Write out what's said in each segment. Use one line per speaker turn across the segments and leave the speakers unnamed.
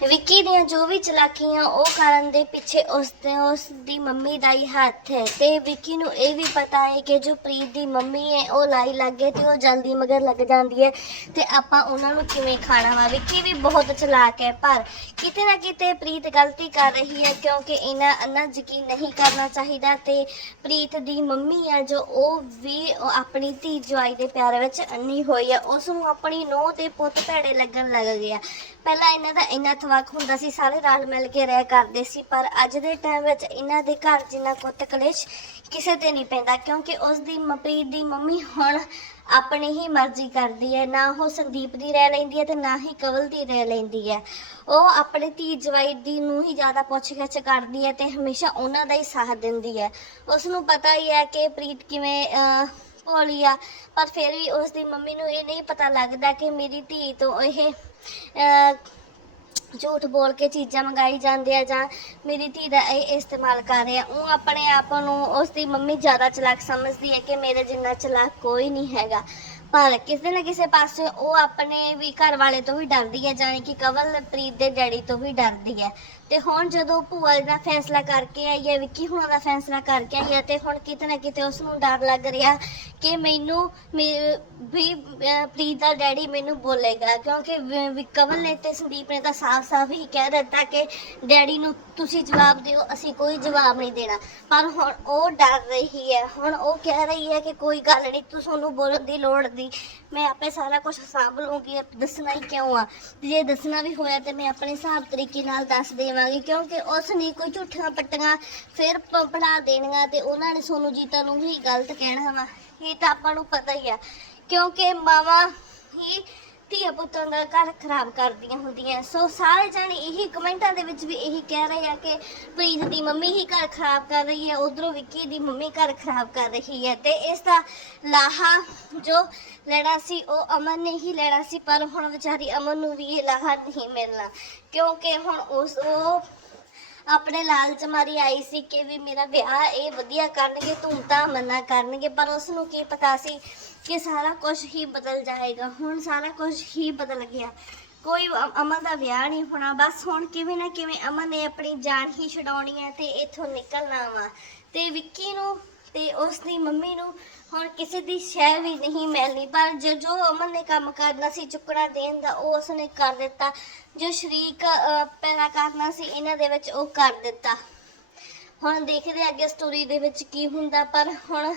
ਵਿੱਕੀ ਦੀਆਂ ਜੋ ਵੀ ਚਲਾਕੀਆਂ ਉਹ ਕਰਨ ਦੇ ਪਿੱਛੇ ਉਸ ਦੇ ਉਸ ਦੀ ਮੰਮੀ ਦਾ ਹੀ ਹੱਥ ਹੈ। ਤੇ ਵਿੱਕੀ ਨੂੰ ਇਹ ਵੀ ਪਤਾ ਹੈ ਕਿ ਜੋ ਪ੍ਰੀਤ ਦੀ ਮੰਮੀ ਹੈ, ਉਹ ਲਾਈ ਲੱਗੇ ਤੇ ਉਹ ਜਲਦੀ ਮਗਰ ਲੱਗ ਜਾਂਦੀ ਹੈ ਤੇ ਆਪਾਂ ਉਹਨਾਂ ਨੂੰ ਕਿਵੇਂ ਖਾਣਾ ਵਾ? ਵਿੱਕੀ ਵੀ ਬਹੁਤ ਚਲਾਕ ਹੈ, ਪਰ ਕਿਤੇ ਨਾ ਕਿਤੇ ਪ੍ਰੀਤ ਗਲਤੀ ਕਰ ਰਹੀ ਹੈ ਕਿਉਂਕਿ ਇਹਨਾਂ ਅੰਨਾ ਯਕੀਨ ਨਹੀਂ ਕਰਨਾ ਚਾਹੀਦਾ ਤੇ ਪ੍ਰੀਤ ਦੀ ਮੰਮੀ ਹੈ ਜੋ ਉਹ ਵੀ ਆਪਣੀ ਧੀ ਜਵਾਈ ਦੇ ਪਿਆਰ ਵਿੱਚ ਅੰਨੀ ਹੋਈ ਹੈ। ਉਸ ਨੂੰ ਆਪਣੀ ਨੂੰਹ ਤੇ ਪੁੱਤ ਭੈੜੇ ਲੱਗਣ ਲੱਗ ਗਿਆ ਪਹਿਲਾਂ ਇਹਨਾਂ ਦਾ ਇੰਨਾ ਵੱਖ ਹੁੰਦਾ ਸੀ ਸਾਰੇ ਰਲ ਮਿਲ ਕੇ ਰਹਿ ਕਰਦੇ ਸੀ ਪਰ ਅੱਜ ਦੇ ਟਾਈਮ ਵਿੱਚ ਇਹਨਾਂ ਦੇ ਘਰ ਜਿੰਨਾ ਕੁੱਤ ਕਲੇਸ਼ ਕਿਸੇ ਤੇ ਨਹੀਂ ਪੈਂਦਾ ਕਿਉਂਕਿ ਉਸ ਦੀ ਮਪਰੀਤ ਦੀ ਮੰਮੀ ਹੁਣ ਆਪਣੀ ਹੀ ਮਰਜ਼ੀ ਕਰਦੀ ਹੈ ਨਾ ਉਹ ਸੰਦੀਪ ਦੀ ਰਹਿ ਲੈਂਦੀ ਹੈ ਤੇ ਨਾ ਹੀ ਕਵਲ ਦੀ ਰਹਿ ਲੈਂਦੀ ਹੈ। ਉਹ ਆਪਣੇ ਧੀ ਜਵਾਈ ਦੀ ਨੂੰ ਹੀ ਜ਼ਿਆਦਾ ਪੁੱਛਗਿੱਛ ਕਰਦੀ ਹੈ ਤੇ ਹਮੇਸ਼ਾ ਉਹਨਾਂ ਦਾ ਹੀ ਸਾਥ ਦਿੰਦੀ ਹੈ। ਉਸ ਨੂੰ ਪਤਾ ਹੀ ਹੈ ਕਿ ਪ੍ਰੀਤ ਕਿਵੇਂ ਅਹ, ਭੋਲੀ ਆ ਪਰ ਫਿਰ ਵੀ ਉਸ ਦੀ ਮੰਮੀ ਨੂੰ ਇਹ ਨਹੀਂ ਪਤਾ ਲੱਗਦਾ ਕਿ ਮੇਰੀ ਧੀ ਤੋਂ ਇਹ ਝੂਠ ਬੋਲ ਕੇ ਚੀਜ਼ਾਂ ਮੰਗਾਈ ਜਾਂਦੇ ਆ ਜਾਂ ਮੇਰੀ ਧੀ ਦਾ ਇਹ ਇਸਤੇਮਾਲ ਕਰ ਰਹੇ ਆ ਉਹ ਆਪਣੇ ਆਪ ਨੂੰ ਉਸ ਦੀ ਮੰਮੀ ਜ਼ਿਆਦਾ ਚਲਾਕ ਸਮਝਦੀ ਹੈ ਕਿ ਮੇਰੇ ਜਿੰਨਾ ਚਲਾਕ ਕੋਈ ਨਹੀਂ ਹੈਗਾ। ਪਰ ਕਿਸੇ ਨਾ ਕਿਸੇ ਪਾਸੇ ਉਹ ਆਪਣੇ ਵੀ ਘਰ ਵਾਲੇ ਤੋਂ ਵੀ ਡਰਦੀ ਹੈ ਜਾਣੀ ਕਿ ਕਵਲਪ੍ਰੀਤ ਦੇ ਡੈਡੀ ਤੋਂ ਵੀ ਡਰਦੀ ਹੈ। ਤੇ ਹੁਣ ਜਦੋਂ ਭੂਆ ਦਾ ਫੈਸਲਾ ਕਰਕੇ ਆਈ ਹੈ ਵਿੱਕੀ ਹੁਣਾਂ ਦਾ ਫੈਸਲਾ ਕਰਕੇ ਆਈ ਹੈ ਤੇ ਹੁਣ ਕਿਤੇ ਨਾ ਕਿਤੇ ਉਸ ਨੂੰ ਡਰ ਲੱਗ ਰਿਹਾ ਕਿ ਮੈਨੂੰ ਮੇ- ਵੀ ਅਹ, ਪ੍ਰੀਤ ਦਾ ਡੈਡੀ ਮੈਨੂੰ ਬੋਲੇਗਾ। ਕਿਉਂਕਿ ਵ- ਵੀ ਕਵਲ ਨੇ ਤੇ ਸੰਦੀਪ ਨੇ ਤਾਂ ਸਾਫ਼-ਸਾਫ਼ ਹੀ ਕਹਿ ਦਿੱਤਾ ਕਿ ਡੈਡੀ ਨੂੰ ਤੁਸੀਂ ਜਵਾਬ ਦਿਓ ਅਸੀਂ ਕੋਈ ਜਵਾਬ ਨਹੀਂ ਦੇਣਾ। ਪਰ ਹੁਣ ਉਹ ਡਰ ਰਹੀ ਹੈ। ਹੁਣ ਉਹ ਕਹਿ ਰਹੀ ਹੈ ਕਿ ਕੋਈ ਗੱਲ ਨਹੀਂ ਤੂੰ ਤੁਹਾਨੂੰ ਬੋਲਣ ਦੀ ਲੋੜ ਨਹੀਂ ਮੈਂ ਆਪੇ ਸਾਰਾ ਕੁਝ ਸਾਂਭ ਲੂੰਗੀ ਦੱਸਣਾ ਹੀ ਕਿਉਂ ਆ? ਜੇ ਦੱਸਣਾ ਵੀ ਹੋਇਆ ਤੇ ਮੈਂ ਆਪਣੇ ਹਿਸਾਬ ਤਰੀਕੇ ਨਾਲ ਦੱਸ ਦੇਵਾਂਗੀ, ਕਿਉਂਕਿ ਉਸ ਨੇ ਕੋਈ ਝੂਠੀਆਂ ਪੱਟੀਆਂ ਫਿਰ ਪ- ਪੜਾ ਦੇਣੀਆਂ ਤੇ ਉਹਨਾਂ ਨੇ ਸੋਨੂੰ ਜੀਤਾ ਨੂੰ ਹੀ ਗਲਤ ਕਹਿਣਾ ਵਾ। ਇਹ ਤਾਂ ਆਪਾਂ ਨੂੰ ਪਤਾ ਹੀ ਆ, ਕਿਉਂਕਿ ਮਾਵਾ ਹੀ ਧੀਆ ਪੁੱਤਾਂ ਦਾ ਘਰ ਖਰਾਬ ਕਰਦੀਆਂ ਹੁੰਦੀਆਂ ਸੋ ਸਾਰੇ ਜਾਣੇ ਇਹੀ ਕਮੈਂਟਾਂ ਦੇ ਵਿੱਚ ਵੀ ਇਹੀ ਕਹਿ ਰਹੇ ਆ ਕਿ ਪ੍ਰੀਤ ਦੀ ਮੰਮੀ ਹੀ ਘਰ ਖਰਾਬ ਕਰ ਰਹੀ ਹੈ, ਉਧਰੋਂ ਵਿੱਕੀ ਦੀ ਮੰਮੀ ਘਰ ਖਰਾਬ ਕਰ ਰਹੀ ਹੈ ਤੇ ਇਸ ਦਾ ਲਾਹਾ ਜੋ ਲੈਣਾ ਸੀ ਉਹ ਅਮਨ ਨੇ ਹੀ ਲੈਣਾ ਸੀ, ਪਰ ਹੁਣ ਵਿਚਾਰੀ ਅਮਨ ਨੂੰ ਵੀ ਇਹ ਲਾਹਾ ਨਹੀਂ ਮਿਲਣਾ। ਕਿਉਂਕਿ ਹੁਣ ਉਸ ਉਹ ਆਪਣੇ ਲਾਲਚ ਮਾਰੀ ਆਈ ਸੀ ਕਿ ਵੀ ਮੇਰਾ ਵਿਆਹ ਇਹ ਵਧੀਆ ਕਰਨਗੇ, ਧੂਮ ਧਾਮ ਨਾਲ ਕਰਨਗੇ, ਪਰ ਉਸ ਨੂੰ ਕੀ ਪਤਾ ਸੀ ਕਿ ਸਾਰਾ ਕੁਝ ਹੀ ਬਦਲ ਜਾਏਗਾ। ਹੁਣ ਸਾਰਾ ਕੁਝ ਹੀ ਬਦਲ ਗਿਆ। ਕੋਈ ਅਮਨ ਦਾ ਵਿਆਹ ਨਹੀਂ ਹੋਣਾ। ਬਸ ਹੁਣ ਕਿਵੇਂ ਨਾ ਕਿਵੇਂ ਅਮਨ ਨੇ ਆਪਣੀ ਜਾਨ ਹੀ ਛਡਾਉਣੀ ਹੈ ਤੇ ਇੱਥੋਂ ਨਿਕਲਣਾ ਵਾ। ਤੇ ਵਿੱਕੀ ਨੂੰ ਤੇ ਉਸ ਦੀ ਮੰਮੀ ਨੂੰ ਹੁਣ ਕਿਸੇ ਦੀ ਸ਼ੈ ਵੀ ਨਹੀਂ ਮਿਲਣੀ ਪਰ ਜੋ ਜੋ ਅਮਨ ਨੇ ਕੰਮ ਕਰਨਾ ਸੀ ਚੁੱਕਣਾ ਦੇਣ ਦਾ ਉਹ ਉਸਨੇ ਕਰ ਦਿੱਤਾ। ਜੋ ਸ਼ਰੀਕ ਅ, ਪੈਦਾ ਕਰਨਾ ਸੀ ਇਹਨਾਂ ਦੇ ਵਿੱਚ ਉਹ ਕਰ ਦਿੱਤਾ। ਹੁਣ ਦੇਖਦੇ ਹਾਂ ਅੱਗੇ ਸਟੋਰੀ ਦੇ ਵਿੱਚ ਕੀ ਹੁੰਦਾ ਪਰ ਹੁਣ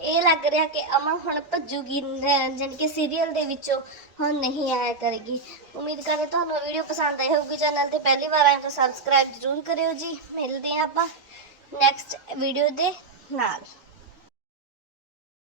ਇਹ ਲੱਗ ਰਿਹਾ ਕਿ ਅਮਨ ਹੁਣ ਭੱਜੂਗੀ ਜਾਣੀ ਕਿ ਸੀਰੀਅਲ ਦੇ ਵਿੱਚੋਂ ਹੁਣ ਨਹੀਂ ਆਇਆ ਕਰੇਗੀ। ਉਮੀਦ ਕਰਦੇ ਤੁਹਾਨੂੰ ਵੀਡੀਓ ਪਸੰਦ ਆਈ ਹੋਊਗੀ ਚੈਨਲ ਤੇ। ਪਹਿਲੀ ਵਾਰ ਆਏ ਤਾਂ ਸਬਸਕ੍ਰਾਈਬ ਜ਼ਰੂਰ ਕਰਿਓ ਜੀ। ਮਿਲਦੇ ਹਾਂ ਆਪਾਂ ਨੈਕਸਟ ਵੀਡੀਓ ਦੇ ਨਾਲ।